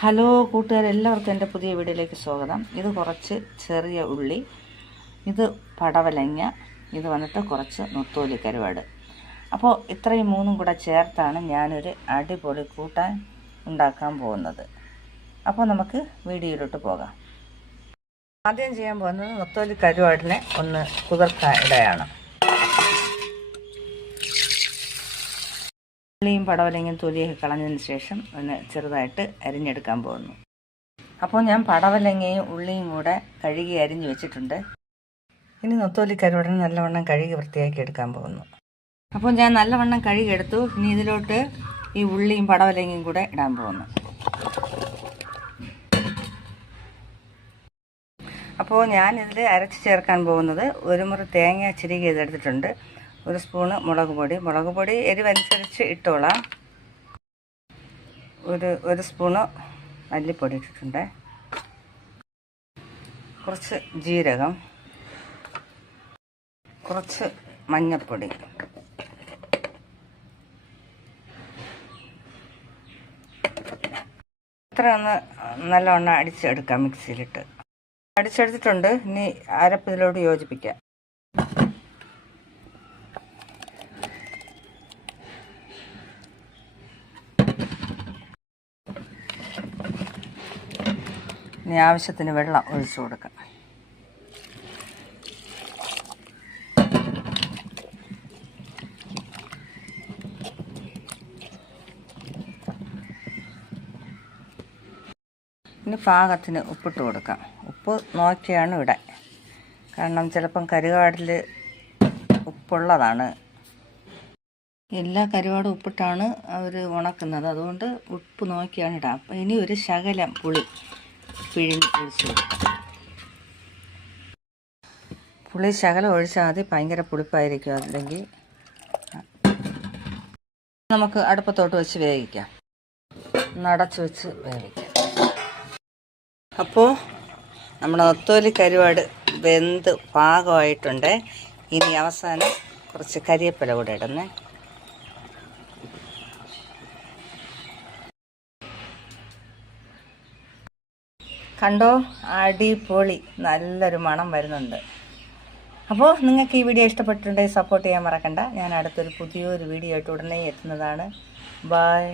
Hello കൂട്ടുകാർ എല്ലാവർക്കും എന്റെ പുതിയ വീഡിയോയിലേക്ക് സ്വാഗതം. ഇത് കുറച്ച് ചെറിയ ഉള്ളി ഇത് പടവലങ്ങ ഇത് വന്നിട്ട് കുറച്ച് നുത്തോലി കരുവാട്. അപ്പോൾ ഇത്രയും മൂന്നും കൂടെ ചേർത്താണ് ഞാനൊരു അടിപൊളി കൂട്ടാൻ ഉണ്ടാക്കാൻ പോകുന്നത്. അപ്പോൾ നമുക്ക് വീഡിയോയിലോട്ട് പോകാം. ആദ്യം ചെയ്യാൻ പോകുന്നത് നുത്തോലി കരുവാടിനെ ഒന്ന് കുതിർക്കാനിടയാണ് ഉള്ളിയും പടവലങ്ങയും തൊലിയൊക്കെ കളഞ്ഞതിന് ശേഷം ഒന്ന് ചെറുതായിട്ട് അരിഞ്ഞെടുക്കാൻ പോകുന്നു. അപ്പോൾ ഞാൻ പടവലങ്ങയും ഉള്ളിയും കൂടെ കഴുകി അരിഞ്ഞു വെച്ചിട്ടുണ്ട്. ഇനി നൊത്തോലി കരുവടൻ നല്ലവണ്ണം കഴുകി വൃത്തിയാക്കി എടുക്കാൻ പോകുന്നു. അപ്പോൾ ഞാൻ നല്ലവണ്ണം കഴുകി എടുത്തു. ഇനി ഇതിലോട്ട് ഈ ഉള്ളിയും പടവലങ്ങയും കൂടെ ഇടാൻ പോകുന്നു. അപ്പോൾ ഞാൻ ഇതിൽ അരച്ച് ചേർക്കാൻ പോകുന്നത് ഒരു മുറി തേങ്ങ ചിരികെ ചെയ്തെടുത്തിട്ടുണ്ട് ഒരു സ്പൂണ് മുളക് പൊടി. മുളക് പൊടി എരിവനുസരിച്ച് ഇട്ടോളാം. ഒരു ഒരു സ്പൂണ് മല്ലിപ്പൊടി ഇട്ടിട്ടുണ്ട്. കുറച്ച് ജീരകം. കുറച്ച് മഞ്ഞൾപ്പൊടി ഇത്ര ഒന്ന് നല്ലവണ്ണം അടിച്ചെടുക്കാം മിക്സിയിലിട്ട്. അടിച്ചെടുത്തിട്ടുണ്ട്. ഇനി അരപ്പിതിലോട്ട് യോജിപ്പിക്കാം. ഇനി ആവശ്യത്തിന് വെള്ളം ഒഴിച്ചു കൊടുക്കാം. ഇനി പാകത്തിന് ഉപ്പിട്ട് കൊടുക്കാം. ഉപ്പ് നോക്കിയാണ് ഇവിടെ. കാരണം ചിലപ്പം കരുവാടിൽ ഉപ്പുള്ളതാണ്. എല്ലാ കരുവാടും ഉപ്പിട്ടാണ് അവർ ഉണക്കുന്നത്. അതുകൊണ്ട് ഉപ്പ് നോക്കിയാണ് ഇടാം. അപ്പം ഇനി ഒരു ശകലം പുളി. പിഴിഞ്ഞ് ഒഴിച്ച് പുളി ശകലം ഒഴിച്ചാൽ മതി ഭയങ്കര പുളിപ്പായിരിക്കും അല്ലെങ്കിൽ. നമുക്ക് അടുപ്പത്തോട്ട് വെച്ച് വേവിക്കാം. നടച്ച് വെച്ച് വേവിക്കാം. അപ്പോൾ നമ്മുടെ ഒത്തോലി കരുവാട് വെന്ത് പാകമായിട്ടുണ്ട്. ഇനി അവസാനം കുറച്ച് കരിയപ്പില കൂടെ ഇടുന്നേ. കണ്ടോ? അടിപൊളി. നല്ലൊരു മണം വരുന്നുണ്ട്. അപ്പോൾ നിങ്ങൾക്ക് ഈ വീഡിയോ ഇഷ്ടപ്പെട്ടിട്ടുണ്ടെങ്കിൽ സപ്പോർട്ട് ചെയ്യാൻ മറക്കണ്ട. ഞാൻ അടുത്തൊരു പുതിയൊരു വീഡിയോ ആയിട്ട് ഉടനെ എത്തുന്നതാണ്. ബായ്